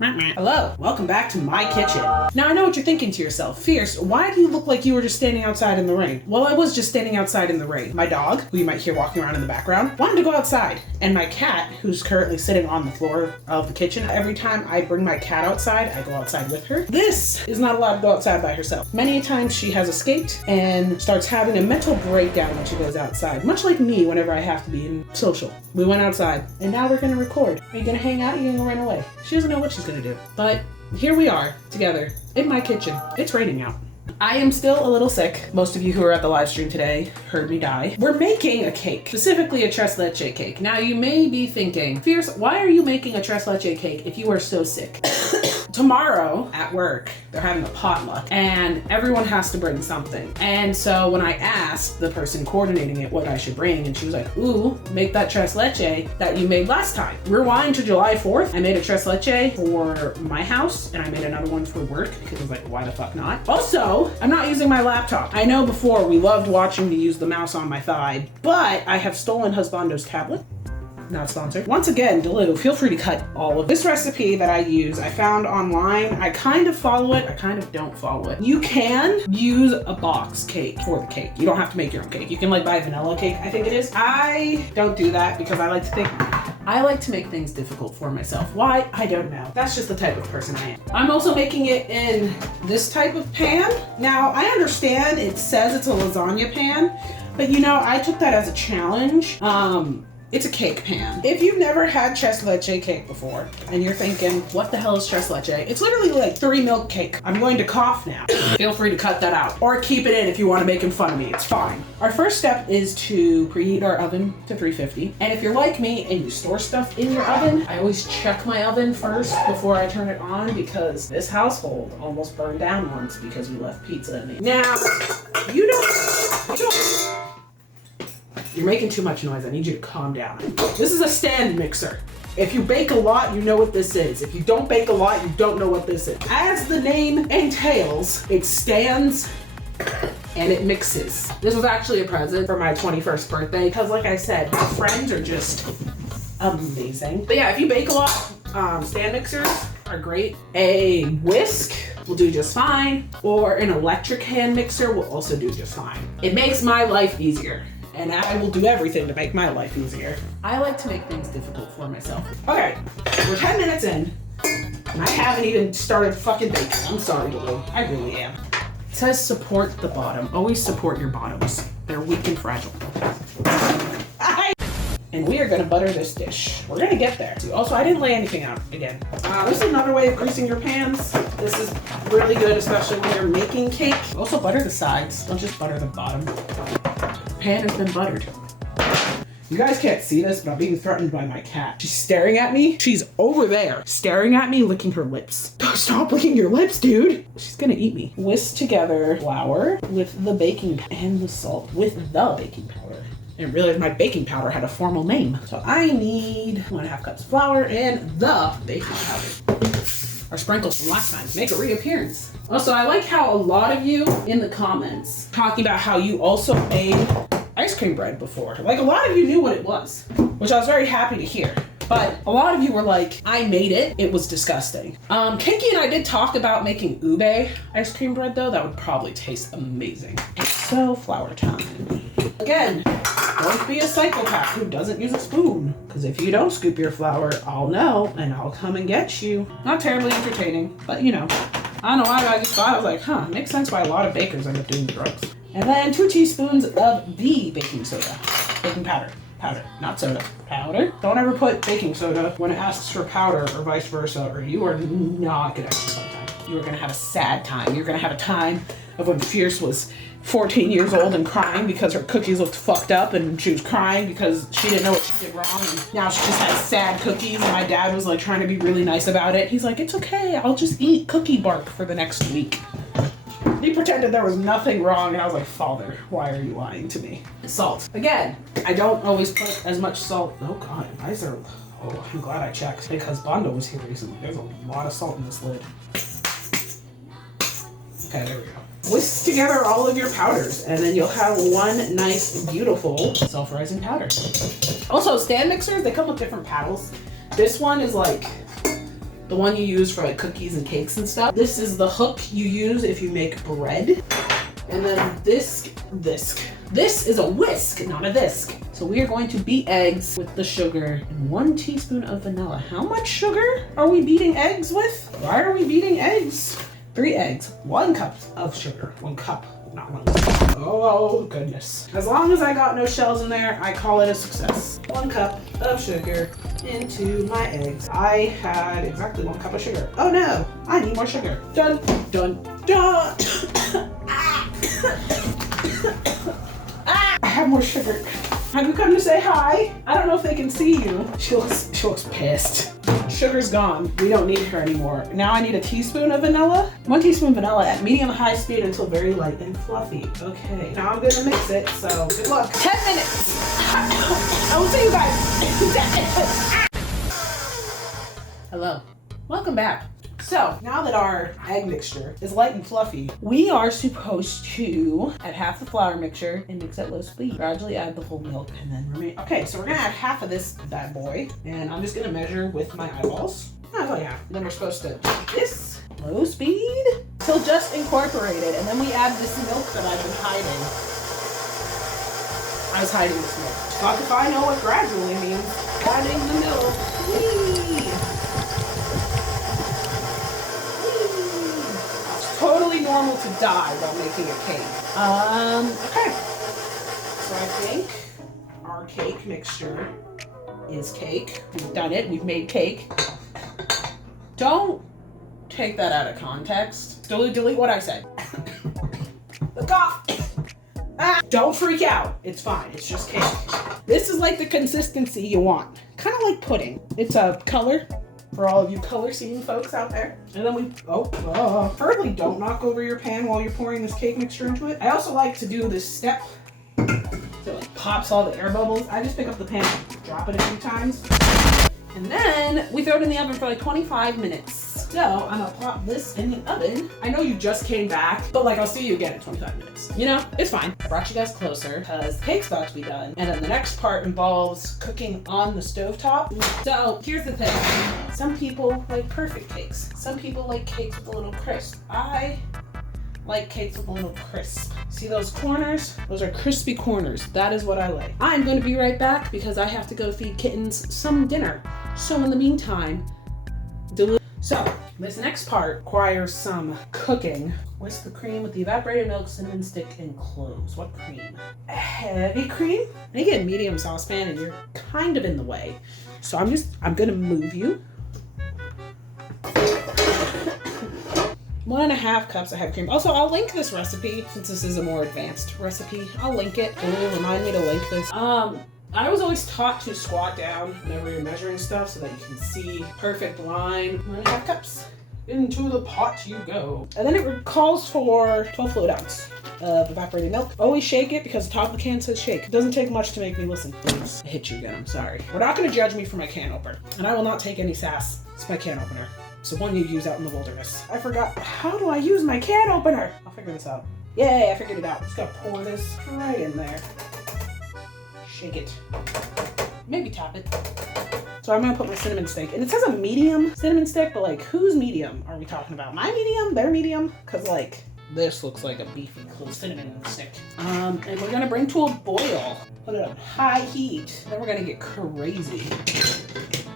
Hello, welcome back to my kitchen. Now I know what you're thinking to yourself. Fierce, why do you look like you were just standing outside in the rain? Well, I was just standing outside in the rain. My dog, who you might hear walking around in the background, wanted to go outside. And my cat, who's currently sitting on the floor of the kitchen, every time I bring my cat outside, I go outside with her. This is not allowed to go outside by herself. Many times she has escaped and starts having a mental breakdown when she goes outside, much like me whenever I have to be in social. We went outside and now we're gonna record. Are you gonna hang out or are you gonna run away? She doesn't know what she's gonna do. But here we are together in my kitchen. It's raining out. I am still a little sick. Most of you who are at the live stream today heard me die. We're making a cake, specifically a tres leche cake. Now you may be thinking, Fierce, why are you making a tres leche cake if you are so sick? Tomorrow at work, they're having a potluck and everyone has to bring something. And so when I asked the person coordinating it what I should bring, and she was like, ooh, make that tres leche that you made last time. Rewind to July 4th. I made a tres leche for my house and I made another one for work because I was like, why the fuck not? Also, I'm not using my laptop. I know before we loved watching me use the mouse on my thigh, but I have stolen Husbando's tablet. Not sponsored. Once again, Dlue, feel free to cut all of this recipe that I use. I found online. I kind of follow it. I kind of don't follow it. You can use a box cake for the cake. You don't have to make your own cake. You can like buy a vanilla cake, I think it is. I don't do that because I like to make things difficult for myself. Why? I don't know. That's just the type of person I am. I'm also making it in this type of pan. Now, I understand it says it's a lasagna pan, but you know, I took that as a challenge. It's a cake pan. If you've never had tres leche cake before and you're thinking, what the hell is tres leche? It's literally like 3 milk cake. I'm going to cough now. Feel free to cut that out or keep it in if you want to make fun of me. It's fine. Our first step is to preheat our oven to 350. And if you're like me and you store stuff in your oven, I always check my oven first before I turn it on because this household almost burned down once because we left pizza in it. Now, you're making too much noise. I need you to calm down. This is a stand mixer. If you bake a lot, you know what this is. If you don't bake a lot, you don't know what this is. As the name entails, it stands and it mixes. This was actually a present for my 21st birthday because like I said, my friends are just amazing. But yeah, if you bake a lot, stand mixers are great. A whisk will do just fine, or an electric hand mixer will also do just fine. It makes my life easier. And I will do everything to make my life easier. I like to make things difficult for myself. Okay, we're 10 minutes in, and I haven't even started fucking baking. I'm sorry, Dlue. I really am. It says support the bottom. Always support your bottoms. They're weak and fragile. And we are gonna butter this dish. We're gonna get there. Also, I didn't lay anything out again. This is another way of greasing your pans. This is really good, especially when you're making cake. Also butter the sides, don't just butter the bottom. Pan has been buttered. You guys can't see this, but I'm being threatened by my cat. She's staring at me. She's over there, staring at me, licking her lips. Don't stop licking your lips, dude. She's gonna eat me. Whisk together flour with the baking and the salt with the baking powder. I didn't realize my baking powder had a formal name. So I need 1.5 cups of flour and the baking powder. Our sprinkles from last time make a reappearance. Also, I like how a lot of you in the comments talking about how you also made ice cream bread before. Like a lot of you knew what it was, which I was very happy to hear. But a lot of you were like, I made it, it was disgusting. Kinky and I did talk about making ube ice cream bread though. That would probably taste amazing. So flour time. Again, don't be a psychopath who doesn't use a spoon. Because if you don't scoop your flour, I'll know and I'll come and get you. Not terribly entertaining, but you know. I don't know why, I just thought, I was like, makes sense why a lot of bakers end up doing drugs. And then 2 teaspoons of the baking soda. Baking powder. Powder, not soda. Powder. Don't ever put baking soda when it asks for powder or vice versa, or you are not gonna have a fun time. You are gonna have a sad time. You're gonna have a time of when Fierce was 14 years old and crying because her cookies looked fucked up and she was crying because she didn't know what she did wrong and now she just has sad cookies and my dad was like trying to be really nice about it. He's like, it's okay, I'll just eat cookie bark for the next week. He pretended there was nothing wrong and I was like, Father, why are you lying to me? Salt. Again, I don't always put as much salt. Oh God, why is there, oh, I'm glad I checked because Bondo was here recently. There's a lot of salt in this lid. Okay, there we go. Whisk together all of your powders and then you'll have one nice, beautiful self-rising powder. Also, stand mixers, they come with different paddles. This one is like the one you use for like cookies and cakes and stuff. This is the hook you use if you make bread. And then this is a whisk, not a disc. So we are going to beat eggs with the sugar and 1 teaspoon of vanilla. How much sugar are we beating eggs with? Why are we beating eggs? 3 eggs, 1 cup of sugar, 1 cup, not 1 cup. Oh goodness. As long as I got no shells in there, I call it a success. 1 cup of sugar into my eggs. I had exactly 1 cup of sugar. Oh no, I need more sugar. Done, done, done. I have more sugar. Have you come to say hi? I don't know if they can see you. She looks pissed. Sugar's gone. We don't need her anymore. Now I need a teaspoon of vanilla. 1 teaspoon vanilla at medium-high speed until very light and fluffy. Okay, now I'm gonna mix it, so good luck. 10 minutes. I will see you guys. Hello, welcome back. So now that our egg mixture is light and fluffy, we are supposed to add half the flour mixture and mix at low speed. Gradually add the whole milk and then remain. Okay, so we're gonna add half of this bad boy, and I'm just gonna measure with my eyeballs. Oh yeah. Then we're supposed to do this, low speed, till just incorporated, and then we add this milk that I've been hiding. I was hiding this milk. Fuck if I know what gradually means. Adding the milk. Whee! Totally normal to die while making a cake. Okay. So I think our cake mixture is cake. We've done it. We've made cake. Don't take that out of context. Delete what I said. The cough. Don't freak out. It's fine. It's just cake. This is like the consistency you want. Kind of like pudding. It's a color. For all of you color-seeing folks out there. And then we, preferably don't knock over your pan while you're pouring this cake mixture into it. I also like to do this step so it pops all the air bubbles. I just pick up the pan, drop it a few times, and then we throw it in the oven for like 25 minutes. So I'm gonna plop this in the oven. I know you just came back, but like I'll see you again in 25 minutes. You know, it's fine. I brought you guys closer because the cake's about to be done. And then the next part involves cooking on the stovetop. So here's the thing. Some people like perfect cakes. Some people like cakes with a little crisp. I like cakes with a little crisp. See those corners? Those are crispy corners. That is what I like. I'm gonna be right back because I have to go feed kittens some dinner. So in the meantime, Dlue. So this next part requires some cooking. Whisk the cream with the evaporated milk, cinnamon stick, and cloves. What cream? Heavy cream? I get a medium saucepan and you're kind of in the way. So I'm gonna move you. 1.5 cups of heavy cream. Also, I'll link this recipe since this is a more advanced recipe. I'll link it. Remind me to link this. I was always taught to squat down whenever you're measuring stuff so that you can see perfect line. 1.5 cups. Into the pot you go. And then it calls for 12 fluid ounce of evaporated milk. Always shake it because the top of the can says shake. It doesn't take much to make me listen. Oops, I hit you again, I'm sorry. We're not gonna judge me for my can opener. And I will not take any sass. It's my can opener. It's the one you use out in the wilderness. I forgot, how do I use my can opener? I'll figure this out. Yay, I figured it out. Just gotta pour this right in there. Shake it. Maybe tap it. So I'm gonna put my cinnamon stick. And it says a medium cinnamon stick, but like, whose medium are we talking about? My medium? Their medium? Cause like, this looks like a beefy cool cinnamon stick. And we're gonna bring to a boil. Put it on high heat. Then we're gonna get crazy.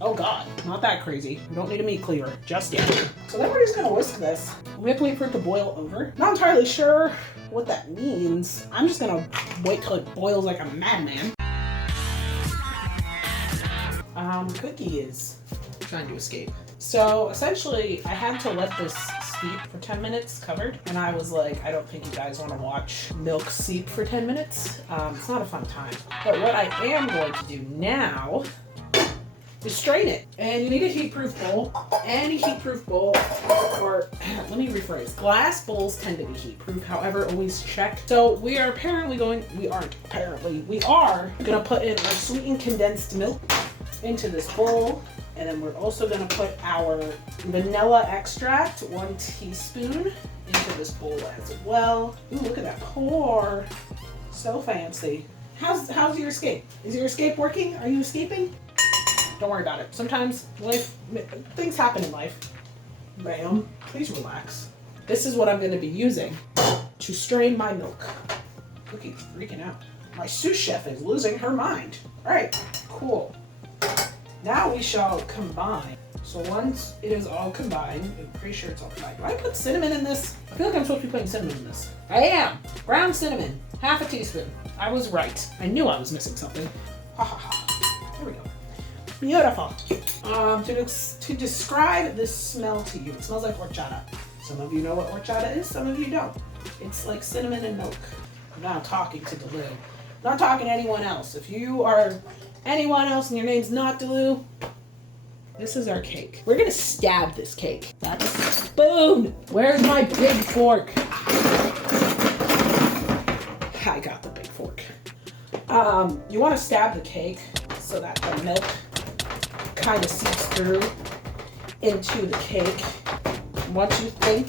Oh God, not that crazy. We don't need a meat cleaver just yet. So then we're just gonna whisk this. We have to wait for it to boil over. Not entirely sure what that means. I'm just gonna wait till it boils like a madman. Cookie is trying to escape. So essentially, I had to let this steep for 10 minutes covered. And I was like, I don't think you guys want to watch milk seep for 10 minutes. It's not a fun time. But what I am going to do now is strain it. And you need a heat-proof bowl. Any heat-proof bowl, or let me rephrase. Glass bowls tend to be heat-proof, however, always check. So we are gonna put in our sweetened condensed milk into this bowl. And then we're also gonna put our vanilla extract, 1 teaspoon, into this bowl as well. Ooh, look at that pour. So fancy. How's your escape? Is your escape working? Are you escaping? Don't worry about it. Sometimes things happen in life. Ma'am, please relax. This is what I'm going to be using to strain my milk. Cookie's freaking out. My sous chef is losing her mind. All right, cool. Now we shall combine. So once it is all combined, I'm pretty sure it's all combined. Do I put cinnamon in this? I feel like I'm supposed to be putting cinnamon in this. I am. Ground cinnamon, half a teaspoon. I was right. I knew I was missing something. Ha ha ha. There we go. Beautiful. To describe this smell to you, it smells like horchata. Some of you know what horchata is, some of you don't. It's like cinnamon and milk. I'm now talking to Dlue. I'm not talking to anyone else. If you are anyone else and your name's not Dlue, this is our cake. We're gonna stab this cake. That's a spoon. Where's my big fork? I got the big fork. You wanna stab the cake so that the milk kind of seeps through into the cake. Once you think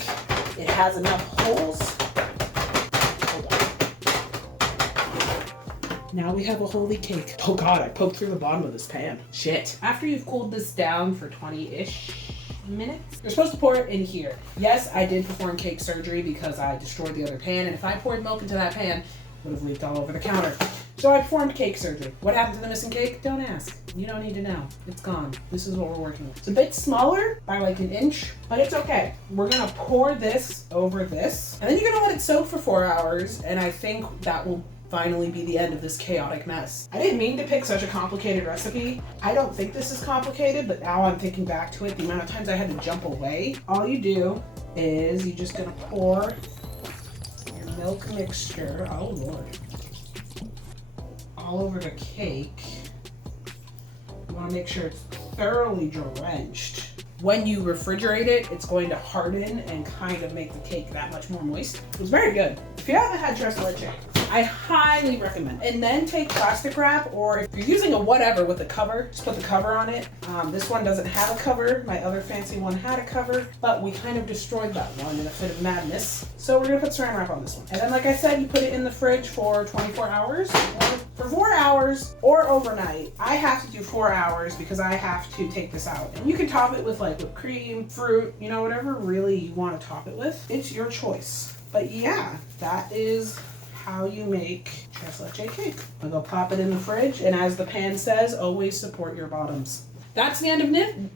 it has enough holes, hold on. Now we have a holy cake. Oh God, I poked through the bottom of this pan. Shit. After you've cooled this down for 20-ish minutes, you're supposed to pour it in here. Yes, I did perform cake surgery because I destroyed the other pan, and if I poured milk into that pan, it would have leaked all over the counter. So I performed cake surgery. What happened to the missing cake? Don't ask. You don't need to know. It's gone. This is what we're working with. It's a bit smaller by like an inch, but it's okay. We're gonna pour this over this, and then you're gonna let it soak for 4 hours, and I think that will finally be the end of this chaotic mess. I didn't mean to pick such a complicated recipe. I don't think this is complicated, but now I'm thinking back to it, the amount of times I had to jump away. All you do is you're just gonna pour your milk mixture, oh Lord, all over the cake. You want to make sure it's thoroughly drenched. When you refrigerate it, it's going to harden and kind of make the cake that much more moist. It was very good. If you haven't had tres leche, I highly recommend. And then take plastic wrap, or if you're using a whatever with a cover, just put the cover on it. This one doesn't have a cover. My other fancy one had a cover, but we kind of destroyed that one in a fit of madness. So we're gonna put saran wrap on this one. And then, like I said, you put it in the fridge for 24 hours. For 4 hours or overnight. I have to do 4 hours because I have to take this out. And you can top it with like whipped cream, fruit, you know, whatever really you want to top it with. It's your choice. But yeah, that is how you make tres leche cake. I'll go pop it in the fridge, and as the pan says, always support your bottoms. That's the end of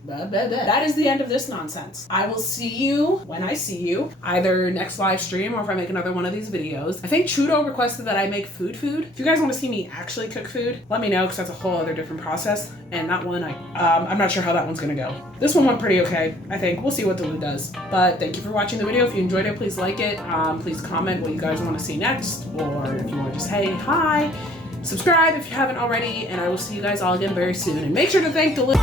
that is the end of this nonsense. I will see you when I see you, either next live stream or if I make another one of these videos. I think Trudeau requested that I make food. If you guys want to see me actually cook food, let me know, because that's a whole other different process. And that one, I'm not sure how that one's gonna go. This one went pretty okay, I think. We'll see what Dlue does. But thank you for watching the video. If you enjoyed it, please like it. Please comment what you guys want to see next, or if you want to just say hi. Subscribe if you haven't already, and I will see you guys all again very soon. And make sure to thank Dlue.